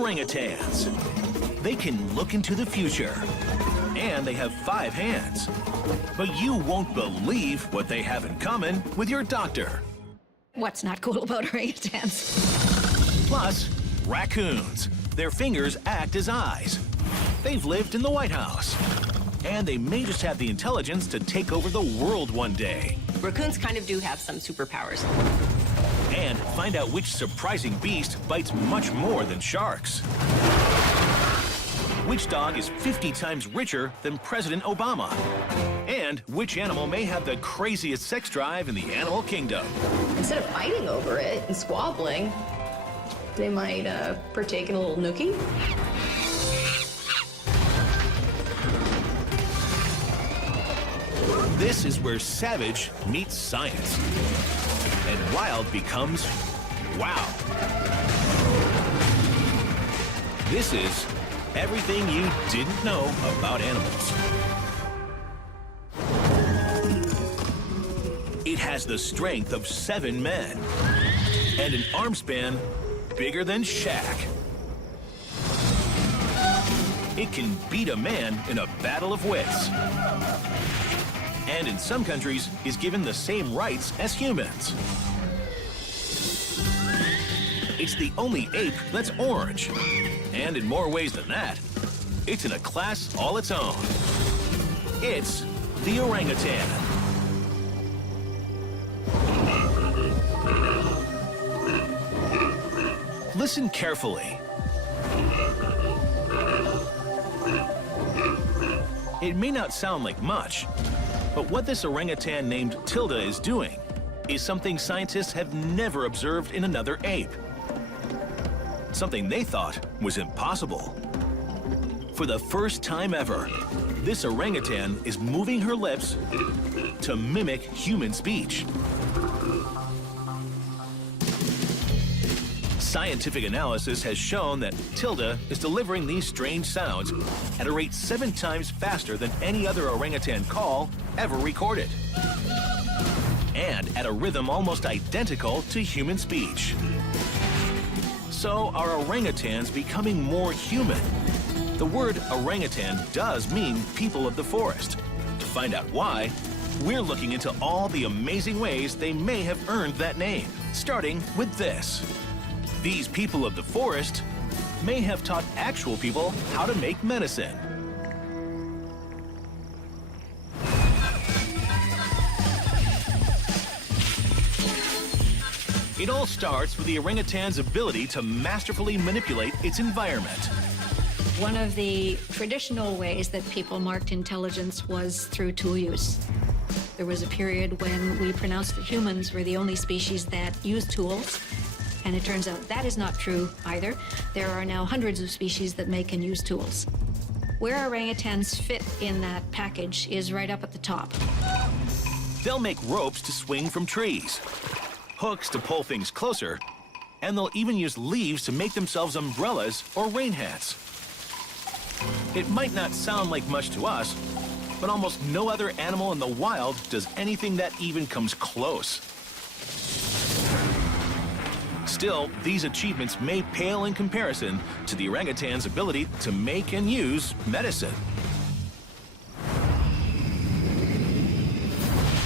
Orangutans. They can look into the future, and they have 5 hands. But you won't believe what they have in common with your doctor. What's not cool about orangutans? Plus, raccoons. Their fingers act as eyes. They've lived in the White House. And they may just have the intelligence to take over the world one day. Raccoons kind of do have some superpowers. And find out which surprising beast bites much more than sharks. Which dog is 50 times richer than President Obama? And which animal may have the craziest sex drive in the animal kingdom? Instead of fighting over it and squabbling, they might partake in a little nookie. This is where savage meets science. And wild becomes wow. This is everything you didn't know about animals. It has the strength of 7 men and an arm span bigger than Shaq. It can beat a man in a battle of wits. And in some countries is given the same rights as humans. It's the only ape that's orange. And in more ways than that, it's in a class all its own. It's the orangutan. Listen carefully. It may not sound like much, but what this orangutan named Tilda is doing is something scientists have never observed in another ape. Something they thought was impossible. For the first time ever, this orangutan is moving her lips to mimic human speech. Scientific analysis has shown that Tilda is delivering these strange sounds at a rate 7 times faster than any other orangutan call ever recorded. And at a rhythm almost identical to human speech. So are orangutans becoming more human? The word orangutan does mean people of the forest. To find out why, we're looking into all the amazing ways they may have earned that name, starting with this. These people of the forest may have taught actual people how to make medicine. It all starts with the orangutan's ability to masterfully manipulate its environment. One of the traditional ways that people marked intelligence was through tool use. There was a period when we pronounced that humans were the only species that used tools, and it turns out that is not true either. There are now hundreds of species that make and use tools. Where orangutans fit in that package is right up at the top. They'll make ropes to swing from trees, hooks to pull things closer, and they'll even use leaves to make themselves umbrellas or rain hats. It might not sound like much to us, but almost no other animal in the wild does anything that even comes close. Still, these achievements may pale in comparison to the orangutan's ability to make and use medicine.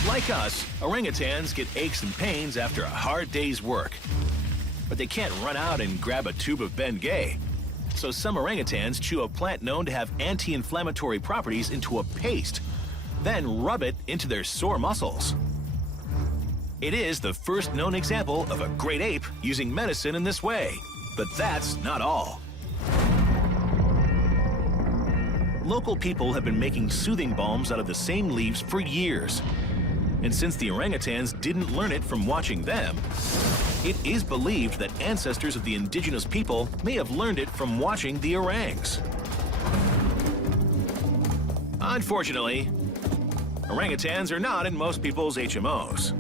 Like us, orangutans get aches and pains after a hard day's work. But they can't run out and grab a tube of Bengay. So some orangutans chew a plant known to have anti-inflammatory properties into a paste, then rub it into their sore muscles. It is the first known example of a great ape using medicine in this way. But that's not all. Local people have been making soothing balms out of the same leaves for years. And since the orangutans didn't learn it from watching them, it is believed that ancestors of the indigenous people may have learned it from watching the orangs. Unfortunately, orangutans are not in most people's HMOs.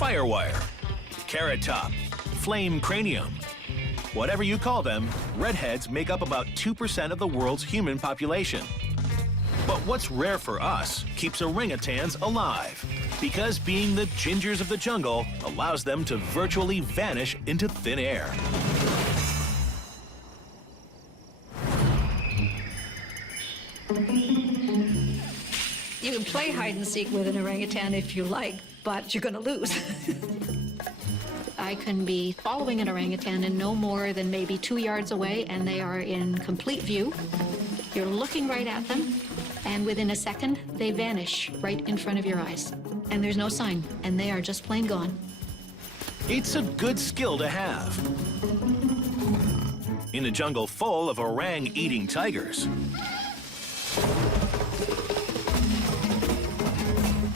Firewire, carrot top, flame cranium. Whatever you call them, redheads make up about 2% of the world's human population. But what's rare for us keeps orangutans alive. because being the gingers of the jungle allows them to virtually vanish into thin air. You can play hide and seek with an orangutan if you like, but you're going to lose. I can be following an orangutan and no more than maybe 2 yards away, and they are in complete view. You're looking right at them, and within a second, they vanish right in front of your eyes. And there's no sign, and they are just plain gone. It's a good skill to have. In a jungle full of orang-eating tigers.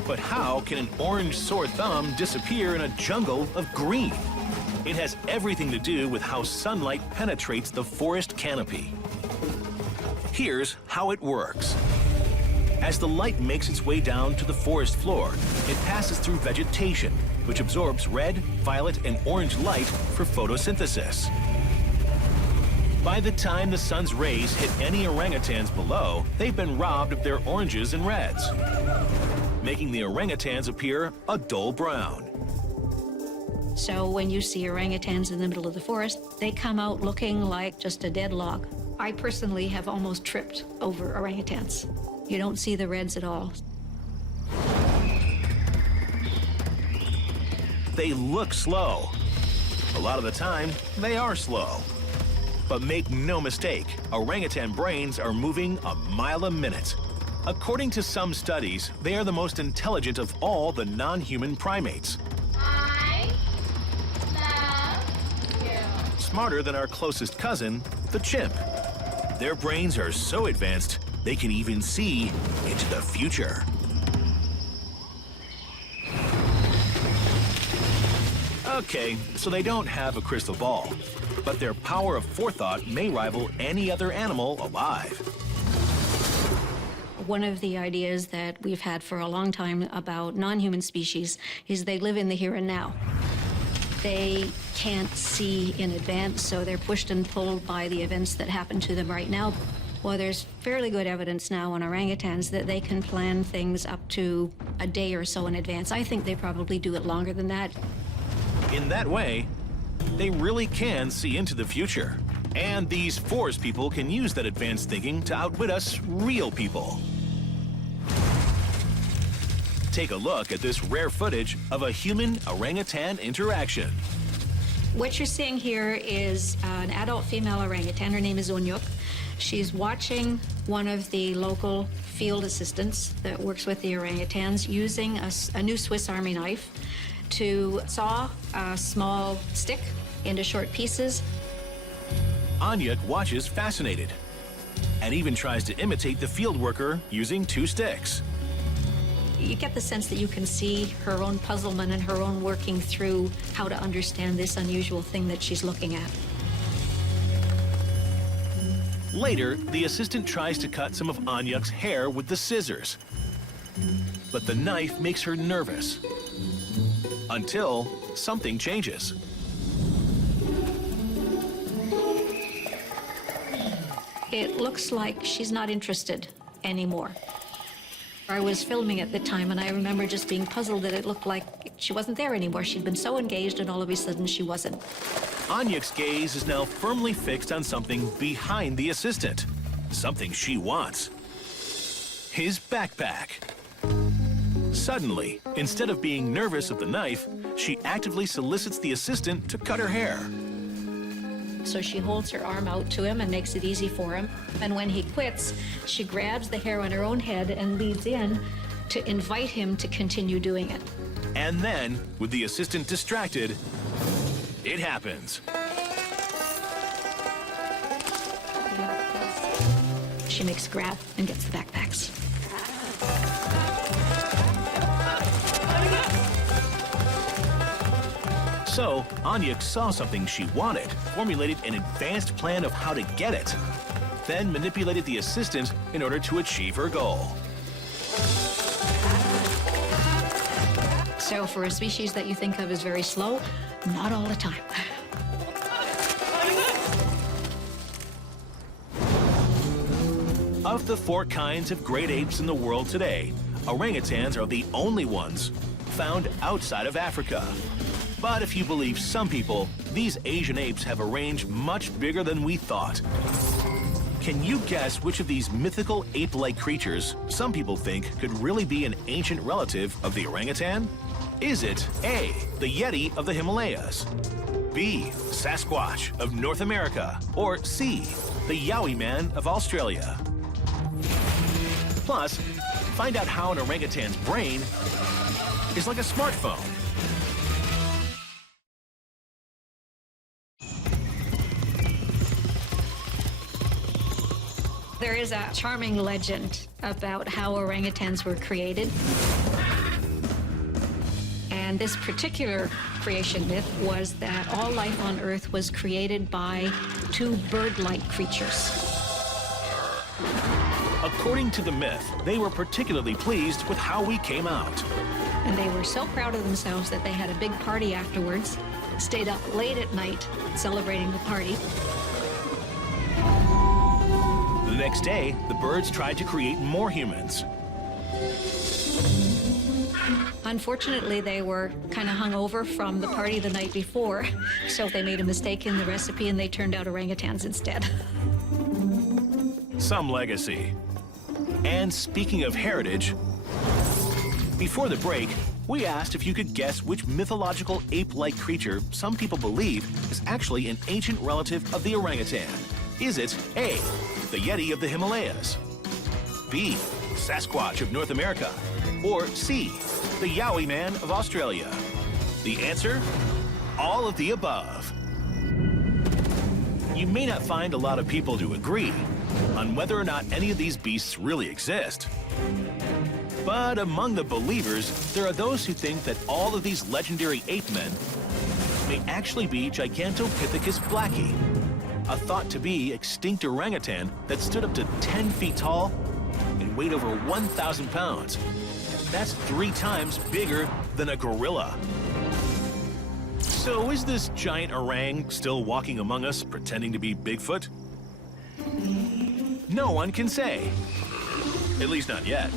But how can an orange sore thumb disappear in a jungle of green? It has everything to do with how sunlight penetrates the forest canopy. Here's how it works. As the light makes its way down to the forest floor, it passes through vegetation, which absorbs red, violet, and orange light for photosynthesis. By the time the sun's rays hit any orangutans below, they've been robbed of their oranges and reds, making the orangutans appear a dull brown. So when you see orangutans in the middle of the forest, they come out looking like just a dead log. I personally have almost tripped over orangutans. You don't see the reds at all. They look slow. A lot of the time, they are slow. But make no mistake, orangutan brains are moving a mile a minute. According to some studies, they are the most intelligent of all the non-human primates. I love you. Smarter than our closest cousin, the chimp. Their brains are so advanced, they can even see into the future. Okay, so they don't have a crystal ball, but their power of forethought may rival any other animal alive. One of the ideas that we've had for a long time about non-human species is they live in the here and now. They can't see in advance, so they're pushed and pulled by the events that happen to them right now. Well, there's fairly good evidence now on orangutans that they can plan things up to a day or so in advance. I think they probably do it longer than that. In that way, they really can see into the future. And these forest people can use that advanced thinking to outwit us real people. Take a look at this rare footage of a human-orangutan interaction. What you're seeing here is an adult female orangutan. Her name is Unyuk. She's watching one of the local field assistants that works with the orangutans using a new Swiss Army knife to saw a small stick into short pieces. Anyuk watches fascinated and even tries to imitate the field worker using 2 sticks. You get the sense that you can see her own puzzlement and her own working through how to understand this unusual thing that she's looking at. Later, the assistant tries to cut some of Anyuk's hair with the scissors. But the knife makes her nervous. Until something changes. It looks like she's not interested anymore. I was filming at the time, and I remember just being puzzled that it looked like she wasn't there anymore. She'd been so engaged, and all of a sudden she wasn't. Anyuk's gaze is now firmly fixed on something behind the assistant. Something she wants. His backpack. Suddenly, instead of being nervous of the knife, she actively solicits the assistant to cut her hair. So she holds her arm out to him and makes it easy for him. And when he quits, she grabs the hair on her own head and leads in to invite him to continue doing it. And then, with the assistant distracted, it happens. She makes a grab and gets the backpacks. So, Anyuk saw something she wanted, formulated an advanced plan of how to get it, then manipulated the assistant in order to achieve her goal. So for a species that you think of as very slow, not all the time. Of the 4 kinds of great apes in the world today, orangutans are the only ones found outside of Africa. But if you believe some people, these Asian apes have a range much bigger than we thought. Can you guess which of these mythical ape-like creatures some people think could really be an ancient relative of the orangutan? Is it A, the Yeti of the Himalayas, B, Sasquatch of North America, or C, the Yowie Man of Australia? Plus, find out how an orangutan's brain is like a smartphone. There is a charming legend about how orangutans were created. And this particular creation myth was that all life on Earth was created by two bird-like creatures. According to the myth, they were particularly pleased with how we came out. And they were so proud of themselves that they had a big party afterwards, stayed up late at night celebrating the party. The next day, the birds tried to create more humans. Unfortunately, they were kind of hungover from the party the night before, so they made a mistake in the recipe and they turned out orangutans instead. Some legacy. And speaking of heritage, before the break, we asked if you could guess which mythological ape-like creature some people believe is actually an ancient relative of the orangutan. Is it A, the Yeti of the Himalayas, B, Sasquatch of North America, or C, the Yowie Man of Australia? The answer? All of the above. You may not find a lot of people to agree on whether or not any of these beasts really exist. But among the believers, there are those who think that all of these legendary ape men may actually be Gigantopithecus blacki, a thought-to-be extinct orangutan that stood up to 10 feet tall and weighed over 1,000 pounds. That's 3 times bigger than a gorilla. So is this giant orang still walking among us pretending to be Bigfoot? No one can say. At least not yet.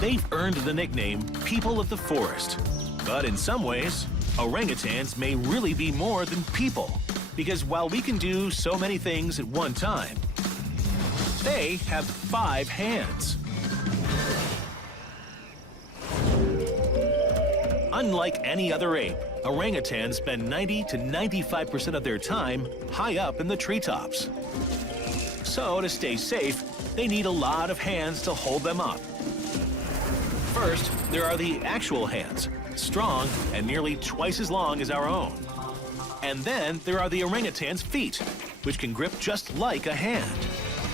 They've earned the nickname People of the Forest. But in some ways, orangutans may really be more than people. Because while we can do so many things at one time, they have 5 hands. Unlike any other ape, orangutans spend 90 to 95% of their time high up in the treetops. So to stay safe, they need a lot of hands to hold them up. First, there are the actual hands, strong and nearly twice as long as our own. And then there are the orangutan's feet, which can grip just like a hand.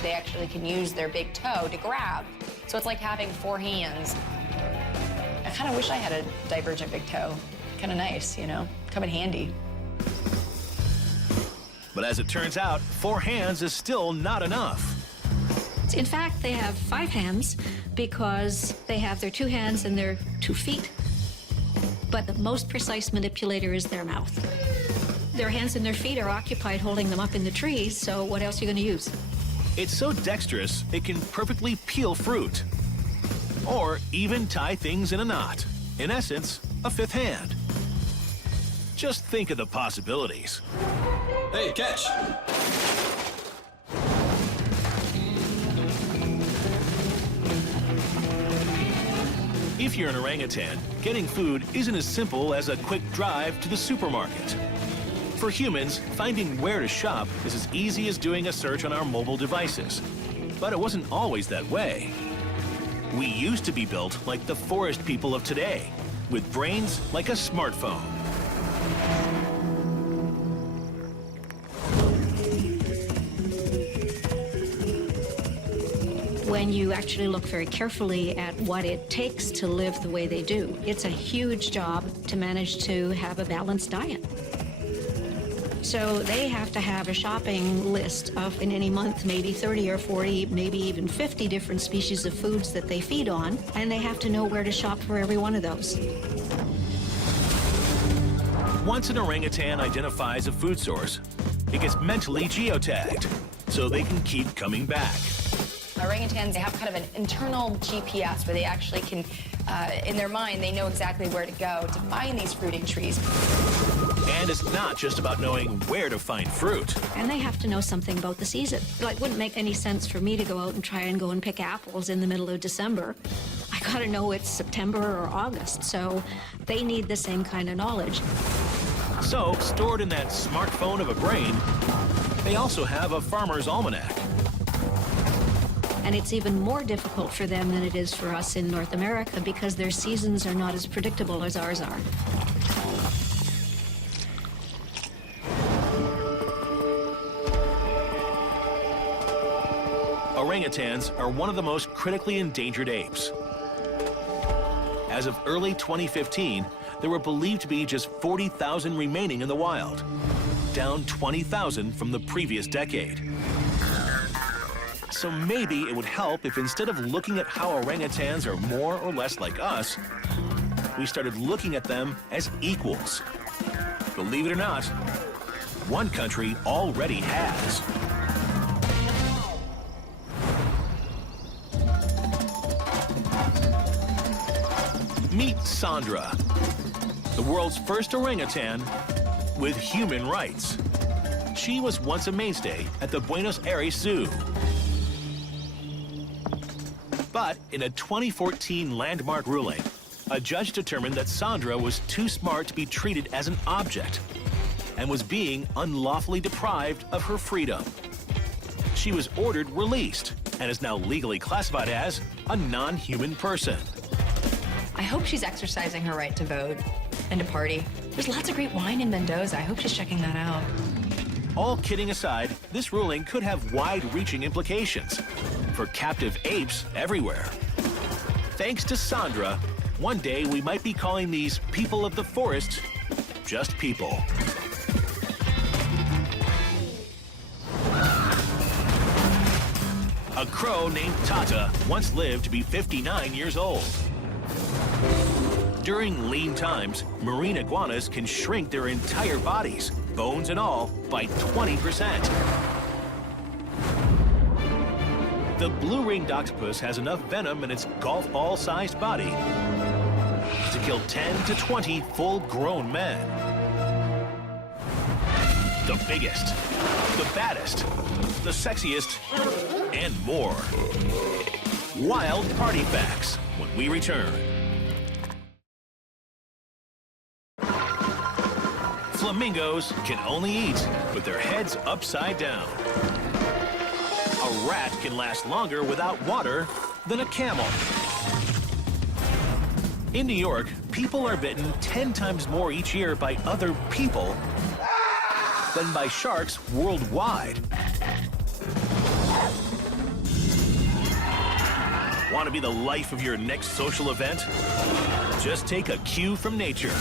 They actually can use their big toe to grab. So it's like having 4 hands. I kind of wish I had a divergent big toe. Kind of nice, you know, come in handy. But as it turns out, 4 hands is still not enough. In fact, they have 5 hands because they have their 2 hands and their 2 feet. But the most precise manipulator is their mouth. Their hands and their feet are occupied holding them up in the trees, so what else are you going to use? It's so dexterous, it can perfectly peel fruit. Or even tie things in a knot. In essence, a 5th hand. Just think of the possibilities. Hey, catch! If you're an orangutan, getting food isn't as simple as a quick drive to the supermarket. For humans, finding where to shop is as easy as doing a search on our mobile devices. But it wasn't always that way. We used to be built like the forest people of today, with brains like a smartphone. When you actually look very carefully at what it takes to live the way they do, it's a huge job to manage to have a balanced diet. So they have to have a shopping list of, in any month, maybe 30 or 40, maybe even 50 different species of foods that they feed on, and they have to know where to shop for every one of those. Once an orangutan identifies a food source, it gets mentally geotagged, so they can keep coming back. Orangutans, they have kind of an internal GPS where they actually can, in their mind, they know exactly where to go to find these fruiting trees. And it's not just about knowing where to find fruit. And they have to know something about the season. It wouldn't make any sense for me to go out and try and go and pick apples in the middle of December. I gotta know it's September or August, so they need the same kind of knowledge. So, stored in that smartphone of a brain, they also have a farmer's almanac. And it's even more difficult for them than it is for us in North America because their seasons are not as predictable as ours are. Orangutans are one of the most critically endangered apes. As of early 2015, there were believed to be just 40,000 remaining in the wild, down 20,000 from the previous decade. So maybe it would help if instead of looking at how orangutans are more or less like us, we started looking at them as equals. Believe it or not, one country already has. Meet Sandra, the world's first orangutan with human rights. She was once a mainstay at the Buenos Aires Zoo. But in a 2014 landmark ruling, a judge determined that Sandra was too smart to be treated as an object and was being unlawfully deprived of her freedom. She was ordered released and is now legally classified as a non-human person. I hope she's exercising her right to vote and to party. There's lots of great wine in Mendoza. I hope she's checking that out. All kidding aside, this ruling could have wide-reaching implications for captive apes everywhere. Thanks to Sandra, one day we might be calling these people of the forest just people. A crow named Tata once lived to be 59 years old. During lean times, marine iguanas can shrink their entire bodies, bones and all, by 20%. The blue-ringed octopus has enough venom in its golf ball-sized body to kill 10 to 20 full-grown men. The biggest, the baddest, the sexiest, and more. Wild Party Facts when we return. Flamingos can only eat with their heads upside down. A rat can last longer without water than a camel. In New York, people are bitten 10 times more each year by other people than by sharks worldwide. Want to be the life of your next social event? Just take a cue from nature.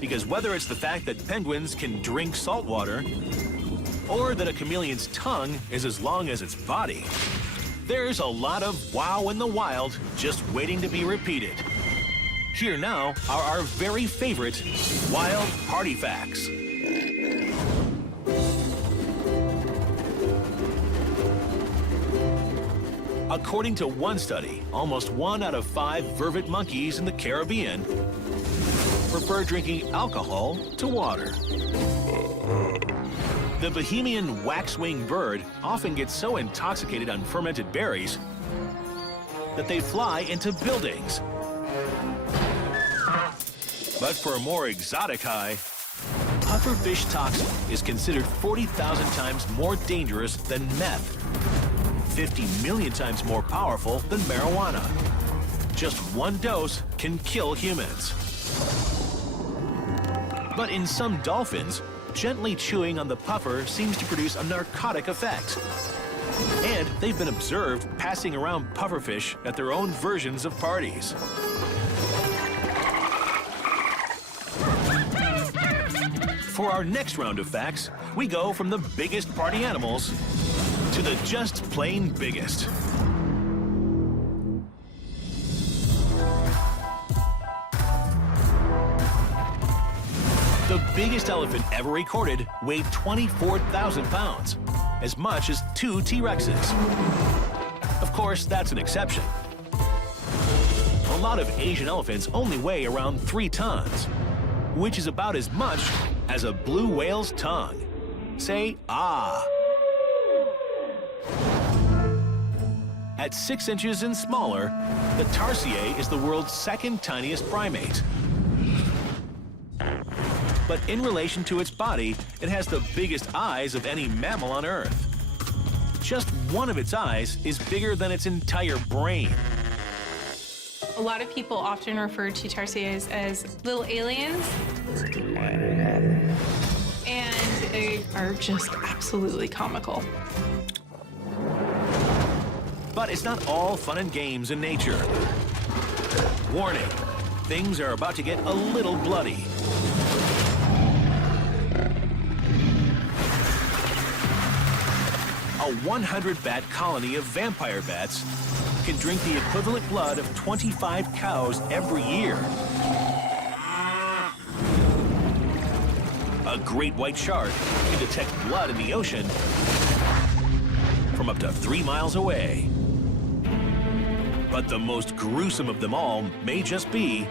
Because whether it's the fact that penguins can drink salt water, or that a chameleon's tongue is as long as its body, there's a lot of wow in the wild just waiting to be repeated. Here now are our very favorite Wild Party Facts. According to one study, almost 1 out of 5 vervet monkeys in the Caribbean prefer drinking alcohol to water. The Bohemian waxwing bird often gets so intoxicated on fermented berries that they fly into buildings. But for a more exotic high, pufferfish toxin is considered 40,000 times more dangerous than meth, 50 million times more powerful than marijuana. Just one dose can kill humans. But in some dolphins, gently chewing on the puffer seems to produce a narcotic effect. And they've been observed passing around pufferfish at their own versions of parties. For our next round of facts, we go from the biggest party animals to the just plain biggest. The biggest elephant ever recorded weighed 24,000 pounds, as much as 2 T-Rexes. course, that's an exception. A lot of Asian elephants only weigh around 3 tons, which is about as much as a blue whale's tongue. Say, ah. At 6 inches and smaller, the tarsier is the world's 2nd tiniest primate. But in relation to its body, it has the biggest eyes of any mammal on Earth. Just one of its eyes is bigger than its entire brain. A lot of people often refer to tarsiers as little aliens. And they are just absolutely comical. But it's not all fun and games in nature. Warning, things are about to get a little bloody. A 100-bat colony of vampire bats can drink the equivalent blood of 25 cows every year. A great white shark can detect blood in the ocean from up to 3 miles away. But the most gruesome of them all may just be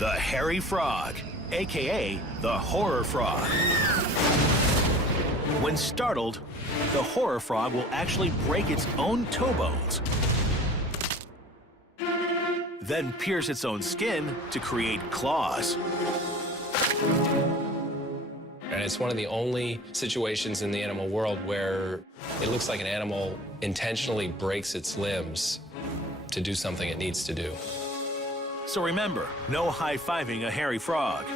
the hairy frog, aka the horror frog. When startled, the horror frog will actually break its own toe bones, then pierce its own skin to create claws. And it's one of the only situations in the animal world where it looks like an animal intentionally breaks its limbs to do something it needs to do. So remember, no high-fiving a hairy frog.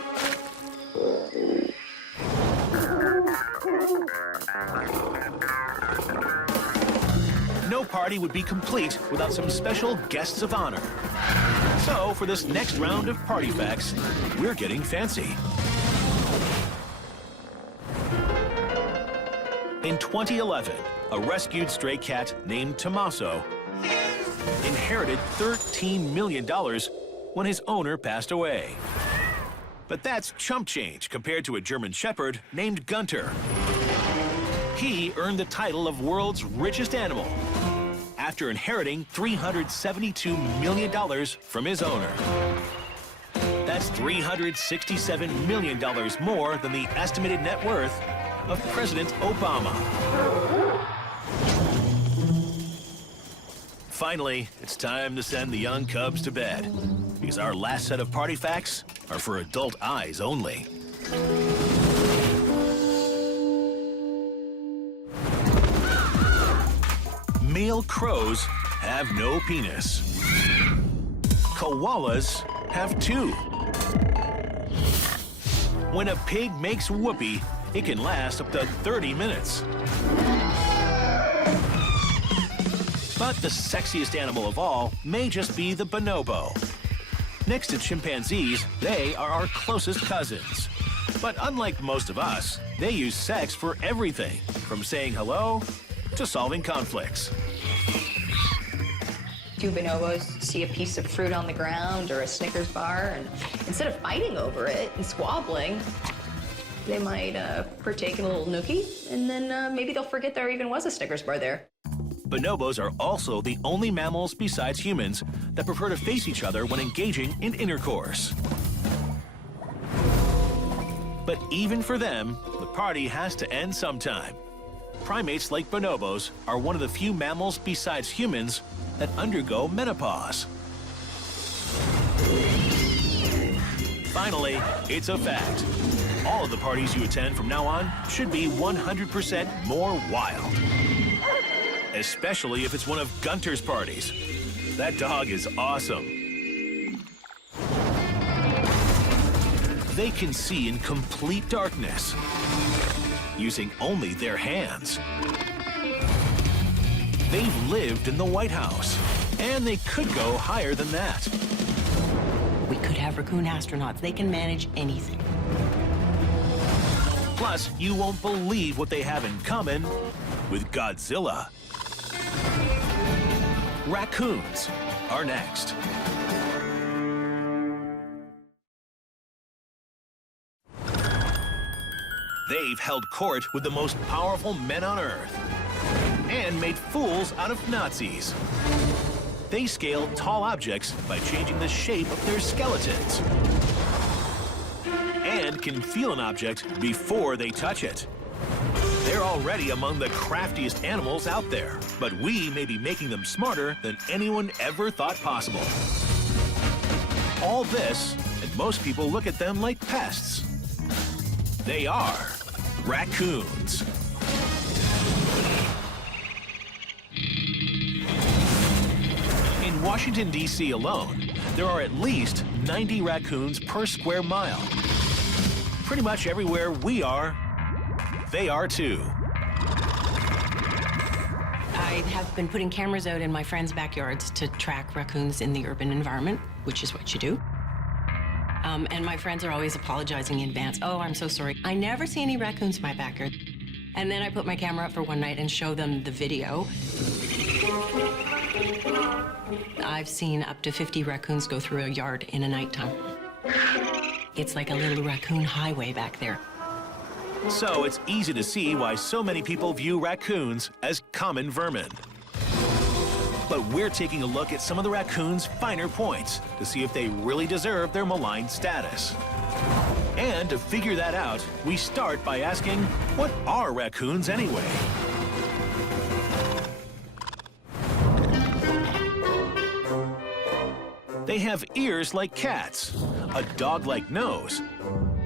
No party would be complete without some special guests of honor. So for this next round of party facts, we're getting fancy. In 2011, a rescued stray cat named Tommaso inherited $13 million when his owner passed away. But that's chump change compared to a German shepherd named Gunter. He earned the title of world's richest animal after inheriting $372 million from his owner. That's $367 million more than the estimated net worth of President Obama. Finally, it's time to send the young cubs to bed, because our last set of party facts are for adult eyes only. Male crows have no penis. Koalas have 2. When a pig makes whoopee, it can last up to 30 minutes. But the sexiest animal of all may just be the bonobo. Next to chimpanzees, they are our closest cousins. But unlike most of us, they use sex for everything, from saying hello to solving conflicts. Two bonobos see a piece of fruit on the ground or a Snickers bar, and instead of fighting over it and squabbling, they might partake in a little nookie, and then maybe they'll forget there even was a Snickers bar there. Bonobos are also the only mammals besides humans that prefer to face each other when engaging in intercourse. But even for them, the party has to end sometime. Primates like bonobos are one of the few mammals besides humans that undergo menopause. Finally, it's a fact. All of the parties you attend from now on should be 100% more wild. Especially if it's one of Gunter's parties. That dog is awesome. They can see in complete darkness, using only their hands. They've lived in the White House, and they could go higher than that. We could have raccoon astronauts. They can manage anything. Plus, you won't believe what they have in common with Godzilla. Raccoons are next. They've held court with the most powerful men on Earth. and made fools out of Nazis. They scale tall objects by changing the shape of their skeletons, and can feel an object before they touch it. They're already among the craftiest animals out there, but we may be making them smarter than anyone ever thought possible. All this, and most people look at them like pests. They are raccoons. In Washington, D.C. alone, there are at least 90 raccoons per square mile. Pretty much everywhere we are, they are too. I have been putting cameras out in my friends' backyards to track raccoons in the urban environment, which is what you do. And my friends are always apologizing in advance. Oh, I'm so sorry. I never see any raccoons in my backyard. And then I put my camera up for one night and show them the video. I've seen up to 50 raccoons go through a yard in a nighttime. It's like a little raccoon highway back there. So it's easy to see why so many people view raccoons as common vermin. But we're taking a look at some of the raccoons' finer points to see if they really deserve their maligned status. And to figure that out, we start by asking, what are raccoons anyway? They have ears like cats, a dog-like nose,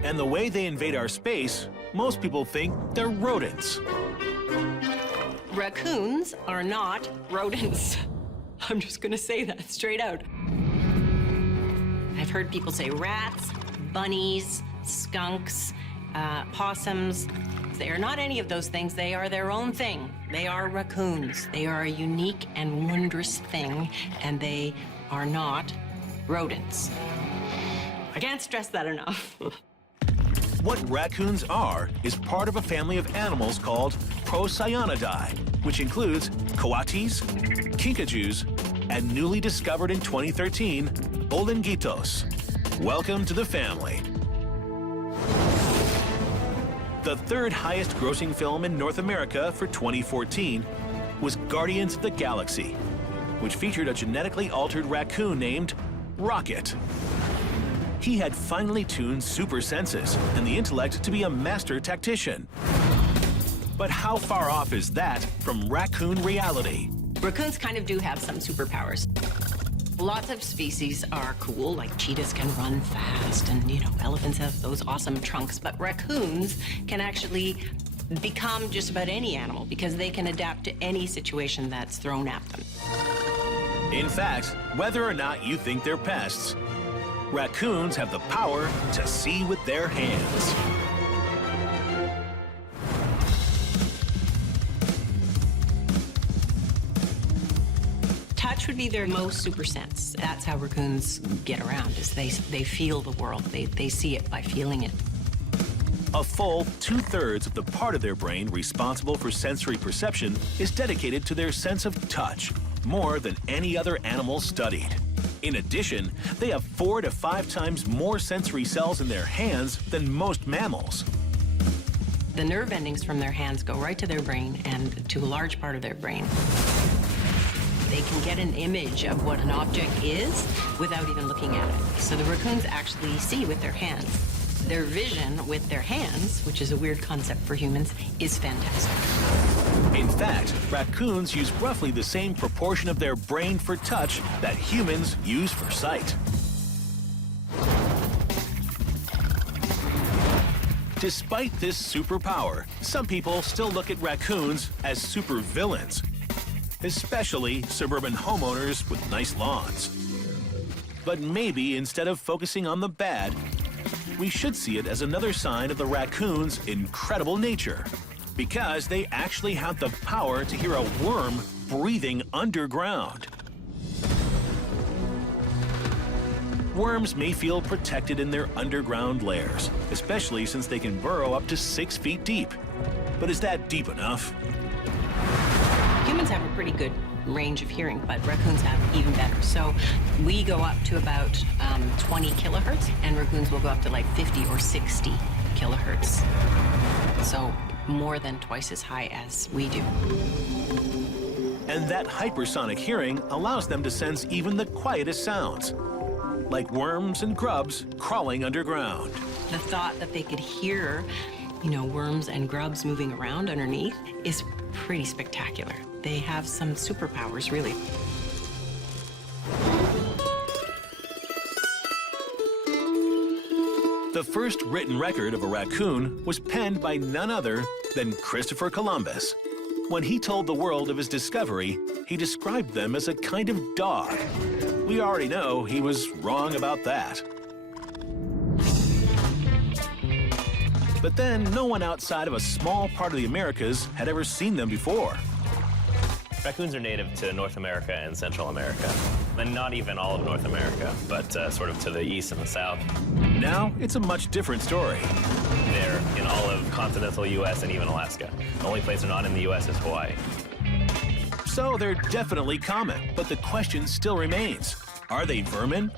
and the way they invade our space, most people think they're rodents. Raccoons are not rodents. I'm just gonna say that straight out. I've heard people say rats, bunnies, skunks, possums. They are not any of those things. They are their own thing. They are raccoons. They are a unique and wondrous thing, and they are not rodents. I can't stress that enough. What raccoons are is part of a family of animals called Procyonidae, which includes coatis, kinkajous, and newly discovered in 2013, Orangutos. Welcome to the family. The third highest grossing film in North America for 2014 was Guardians of the Galaxy, which featured a genetically altered raccoon named Rocket. He had finely tuned super senses and the intellect to be a master tactician. But how far off is that from raccoon reality? Raccoons kind of do have some superpowers. Lots of species are cool, like cheetahs can run fast, and, elephants have those awesome trunks, but raccoons can actually become just about any animal because they can adapt to any situation that's thrown at them. In fact, whether or not you think they're pests, raccoons have the power to see with their hands. Touch would be their most super sense. That's how raccoons get around, is they feel the world. They see it by feeling it. A full 2/3 of the part of their brain responsible for sensory perception is dedicated to their sense of touch, more than any other animal studied. In addition, they have 4 to 5 times more sensory cells in their hands than most mammals. The nerve endings from their hands go right to their brain and to a large part of their brain. They can get an image of what an object is without even looking at it. So the raccoons actually see with their hands. Their vision with their hands, which is a weird concept for humans, is fantastic. In fact, raccoons use roughly the same proportion of their brain for touch that humans use for sight. Despite this superpower, some people still look at raccoons as supervillains, especially suburban homeowners with nice lawns. But maybe instead of focusing on the bad, we should see it as another sign of the raccoon's incredible nature, because they actually have the power to hear a worm breathing underground. Worms may feel protected in their underground lairs, especially since they can burrow up to 6 feet deep. But is that deep enough? Humans have a pretty good range of hearing, but raccoons have even better. So we go up to about 20 kilohertz, and raccoons will go up to like 50 or 60 kilohertz. So more than twice as high as we do. And that hypersonic hearing allows them to sense even the quietest sounds, like worms and grubs crawling underground. The thought that they could hear, worms and grubs moving around underneath is pretty spectacular. They have some superpowers, really. The first written record of a raccoon was penned by none other than Christopher Columbus. When he told the world of his discovery, he described them as a kind of dog. We already know he was wrong about that. But then no one outside of a small part of the Americas had ever seen them before. Raccoons are native to North America and Central America, and not even all of North America, but sort of to the east and the south. Now it's a much different story. They're in all of continental U.S. and even Alaska. The only place they're not in the U.S. is Hawaii. So they're definitely common, but the question still remains, are they vermin?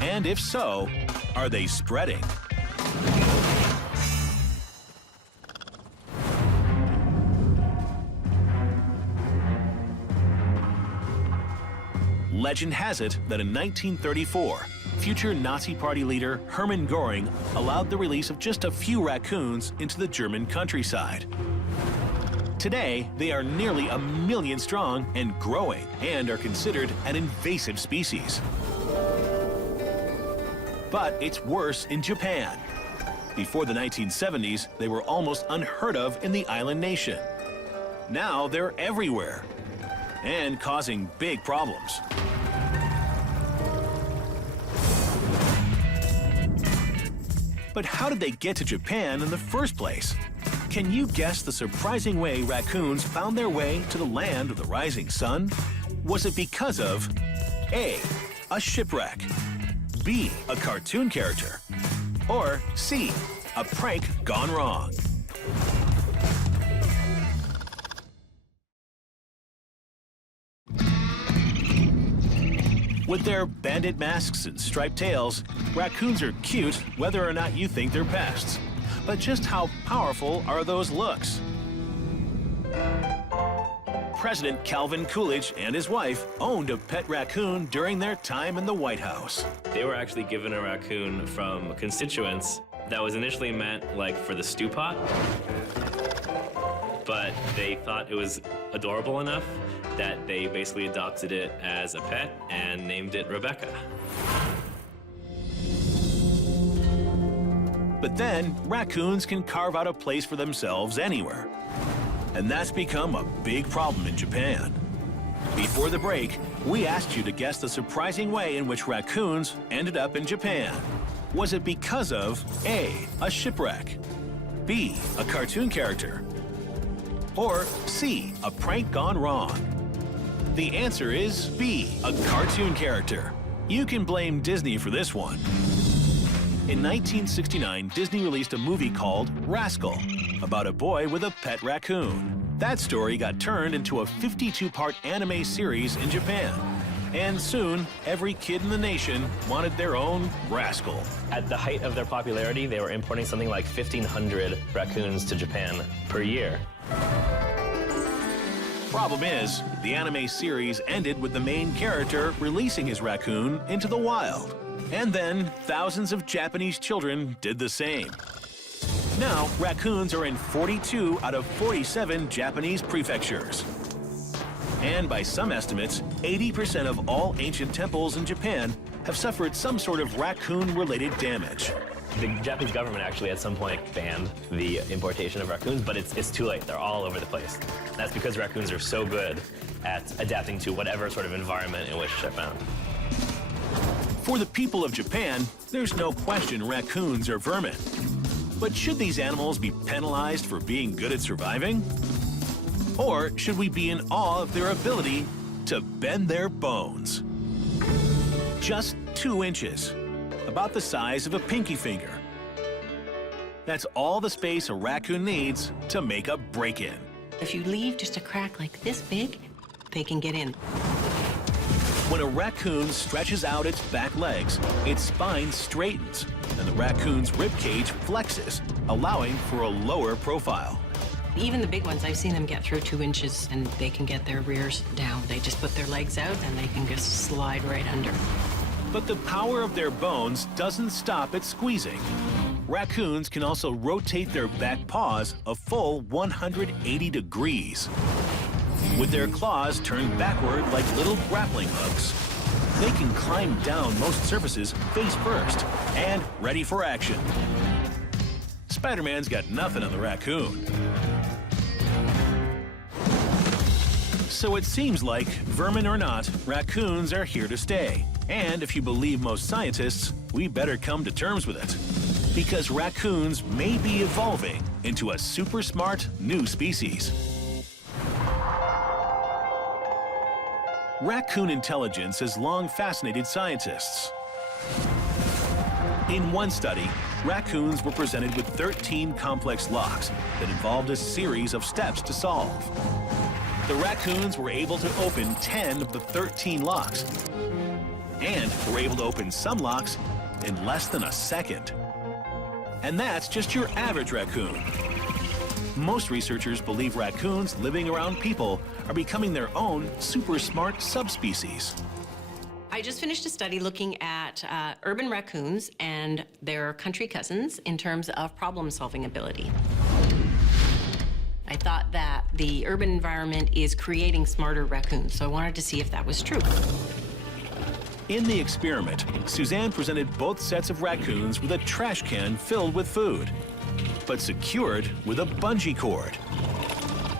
And if so, are they spreading? Legend has it that in 1934, future Nazi Party leader Hermann Göring allowed the release of just a few raccoons into the German countryside. Today, they are nearly 1 million strong and growing, and are considered an invasive species. But it's worse in Japan. Before the 1970s, they were almost unheard of in the island nation. Now they're everywhere, and causing big problems. But how did they get to Japan in the first place? Can you guess the surprising way raccoons found their way to the land of the rising sun? Was it because of A, a shipwreck, B, a cartoon character, or C, a prank gone wrong? With their bandit masks and striped tails, raccoons are cute whether or not you think they're pests. But just how powerful are those looks? President Calvin Coolidge and his wife owned a pet raccoon during their time in the White House. They were actually given a raccoon from constituents that was initially meant for the stew pot, but they thought it was adorable enough that they basically adopted it as a pet and named it Rebecca. But then, raccoons can carve out a place for themselves anywhere. And that's become a big problem in Japan. Before the break, we asked you to guess the surprising way in which raccoons ended up in Japan. Was it because of A, a shipwreck, B, a cartoon character, or C, a prank gone wrong? The answer is B, a cartoon character. You can blame Disney for this one. In 1969, Disney released a movie called Rascal, about a boy with a pet raccoon. That story got turned into a 52-part anime series in Japan. And soon, every kid in the nation wanted their own Rascal. At the height of their popularity, they were importing something like 1,500 raccoons to Japan per year. Problem is, the anime series ended with the main character releasing his raccoon into the wild. And then, thousands of Japanese children did the same. Now, raccoons are in 42 out of 47 Japanese prefectures. And by some estimates, 80% of all ancient temples in Japan have suffered some sort of raccoon-related damage. The Japanese government actually at some point banned the importation of raccoons, but it's too late. They're all over the place. That's because raccoons are so good at adapting to whatever sort of environment in which they're found. For the people of Japan, there's no question raccoons are vermin. But should these animals be penalized for being good at surviving? Or should we be in awe of their ability to bend their bones? Just 2 inches, about the size of a pinky finger. That's all the space a raccoon needs to make a break-in. If you leave just a crack like this big, they can get in. When a raccoon stretches out its back legs, its spine straightens, and the raccoon's rib cage flexes, allowing for a lower profile. Even the big ones, I've seen them get through 2 inches and they can get their rears down. They just put their legs out and they can just slide right under. But the power of their bones doesn't stop at squeezing. Raccoons can also rotate their back paws a full 180 degrees. With their claws turned backward like little grappling hooks, they can climb down most surfaces face first and ready for action. Spider-Man's got nothing on the raccoon. So it seems like, vermin or not, raccoons are here to stay. And if you believe most scientists, we better come to terms with it. Because raccoons may be evolving into a super smart new species. Raccoon intelligence has long fascinated scientists. In one study, raccoons were presented with 13 complex locks that involved a series of steps to solve. The raccoons were able to open 10 of the 13 locks, and were able to open some locks in less than a second. And that's just your average raccoon. Most researchers believe raccoons living around people are becoming their own super smart subspecies. I just finished a study looking at urban raccoons and their country cousins in terms of problem-solving ability. I thought that the urban environment is creating smarter raccoons, so I wanted to see if that was true. In the experiment, Suzanne presented both sets of raccoons with a trash can filled with food, but secured with a bungee cord.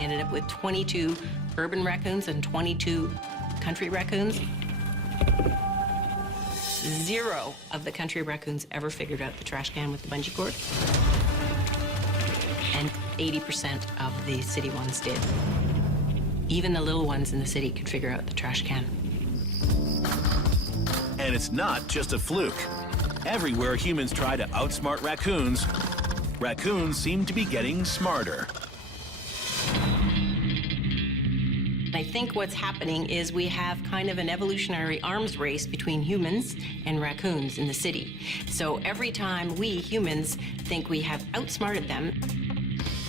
Ended up with 22 urban raccoons and 22 country raccoons. 0 of the country raccoons ever figured out the trash can with the bungee cord. And 80% of the city ones did. Even the little ones in the city could figure out the trash can. And it's not just a fluke. Everywhere humans try to outsmart raccoons, raccoons seem to be getting smarter. I think what's happening is we have kind of an evolutionary arms race between humans and raccoons in the city. So every time we humans think we have outsmarted them,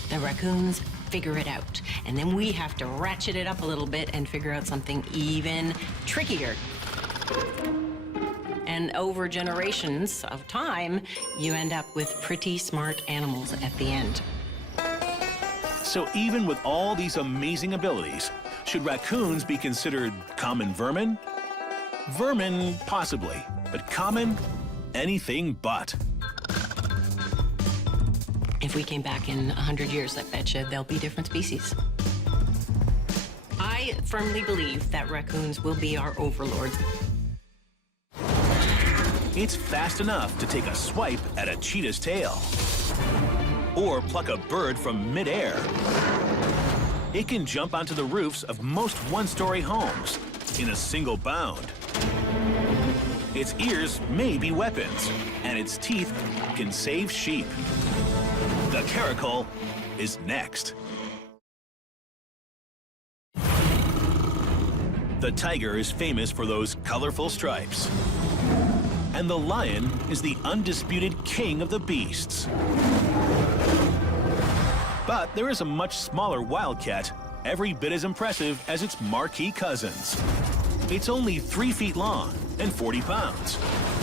the raccoons figure it out. And then we have to ratchet it up a little bit and figure out something even trickier. And over generations of time, you end up with pretty smart animals at the end. So even with all these amazing abilities, should raccoons be considered common vermin? Vermin, possibly, but common? Anything but. If we came back in 100 years, I bet you there'll be different species. I firmly believe that raccoons will be our overlords. It's fast enough to take a swipe at a cheetah's tail, or pluck a bird from midair. It can jump onto the roofs of most one-story homes in a single bound. Its ears may be weapons, and its teeth can save sheep. The caracal is next. The tiger is famous for those colorful stripes. And the lion is the undisputed king of the beasts. But there is a much smaller wildcat, every bit as impressive as its marquee cousins. It's only 3 feet long and 40 pounds,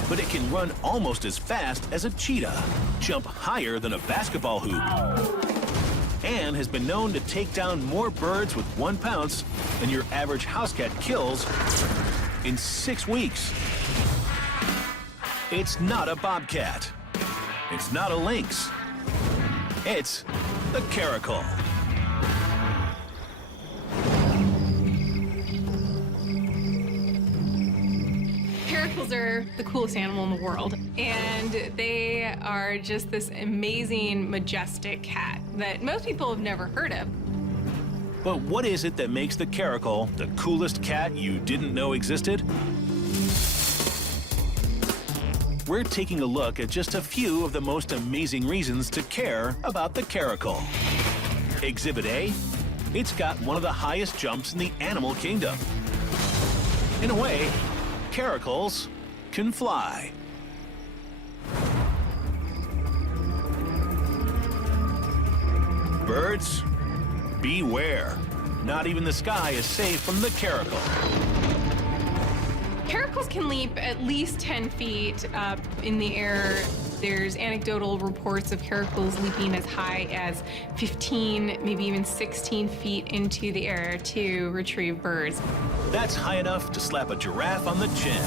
but it can run almost as fast as a cheetah, jump higher than a basketball hoop, and has been known to take down more birds with 1 pounce than your average house cat kills in 6 weeks. It's not a bobcat. It's not a lynx. It's the caracal. Caracals are the coolest animal in the world, and they are just this amazing, majestic cat that most people have never heard of. But what is it that makes the caracal the coolest cat you didn't know existed? We're taking a look at just a few of the most amazing reasons to care about the caracal. Exhibit A, it's got one of the highest jumps in the animal kingdom. In a way, caracals can fly. Birds beware. Not even the sky is safe from the caracal. Caracals can leap at least 10 feet up in the air. There's anecdotal reports of caracals leaping as high as 15, maybe even 16 feet into the air to retrieve birds. That's high enough to slap a giraffe on the chin.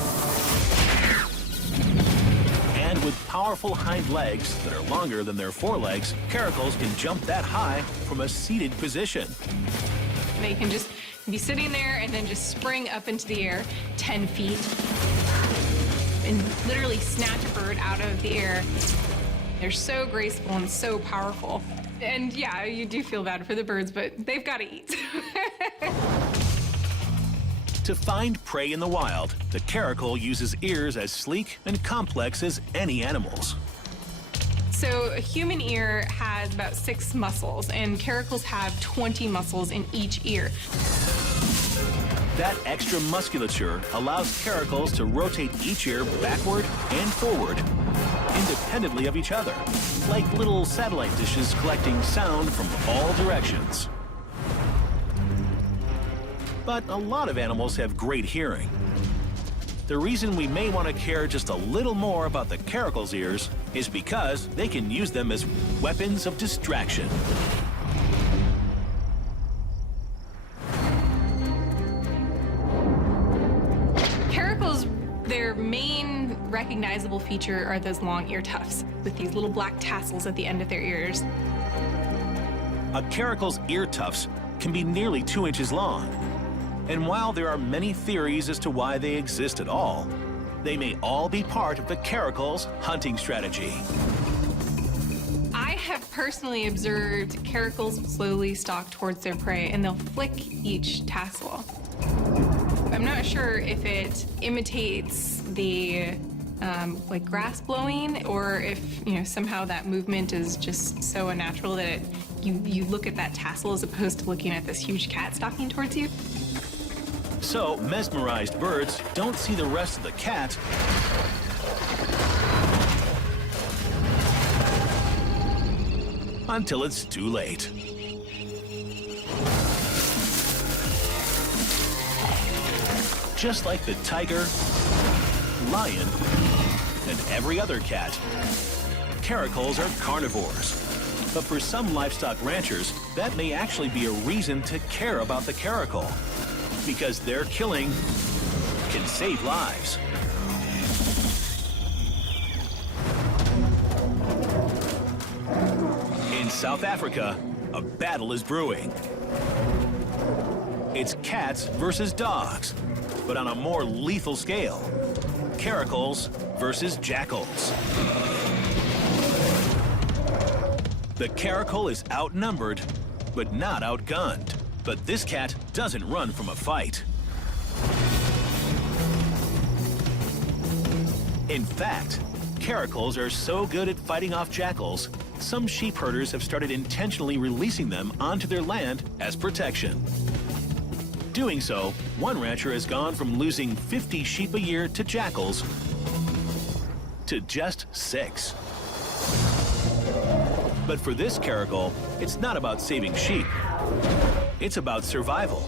And with powerful hind legs that are longer than their forelegs, caracals can jump that high from a seated position. They can just be sitting there and then just spring up into the air 10 feet and literally snatch a bird out of the air. They're so graceful and so powerful. And yeah, you do feel bad for the birds, but they've got to eat. To find prey in the wild, the caracal uses ears as sleek and complex as any animal's. So a human ear has about 6 muscles, and caracals have 20 muscles in each ear. That extra musculature allows caracals to rotate each ear backward and forward, independently of each other, like little satellite dishes collecting sound from all directions. But a lot of animals have great hearing. The reason we may want to care just a little more about the caracal's ears is because they can use them as weapons of distraction. Caracals, their main recognizable feature are those long ear tufts with these little black tassels at the end of their ears. A caracal's ear tufts can be nearly 2 inches long. And while there are many theories as to why they exist at all, they may all be part of the caracal's hunting strategy. I have personally observed caracals slowly stalk towards their prey, and they'll flick each tassel. I'm not sure if it imitates the like grass blowing, or if somehow that movement is just so unnatural that you look at that tassel as opposed to looking at this huge cat stalking towards you. So mesmerized birds don't see the rest of the cat until it's too late. Just like the tiger, lion, and every other cat, caracals are carnivores. But for some livestock ranchers, that may actually be a reason to care about the caracal, because their killing can save lives. In South Africa, a battle is brewing. It's cats versus dogs, but on a more lethal scale. Caracals versus jackals. The caracal is outnumbered, but not outgunned. But this cat doesn't run from a fight. In fact, caracals are so good at fighting off jackals, some sheep herders have started intentionally releasing them onto their land as protection. Doing so, one rancher has gone from losing 50 sheep a year to jackals to just 6. But for this caracal, it's not about saving sheep. It's about survival.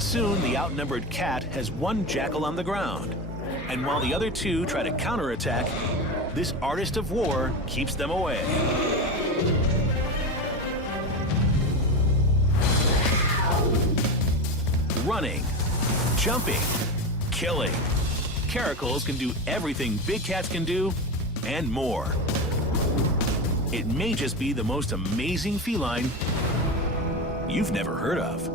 Soon, the outnumbered cat has one jackal on the ground. And while the other 2 try to counterattack, this artist of war keeps them away. Running, jumping, killing. Caracals can do everything big cats can do, and more. It may just be the most amazing feline you've never heard of.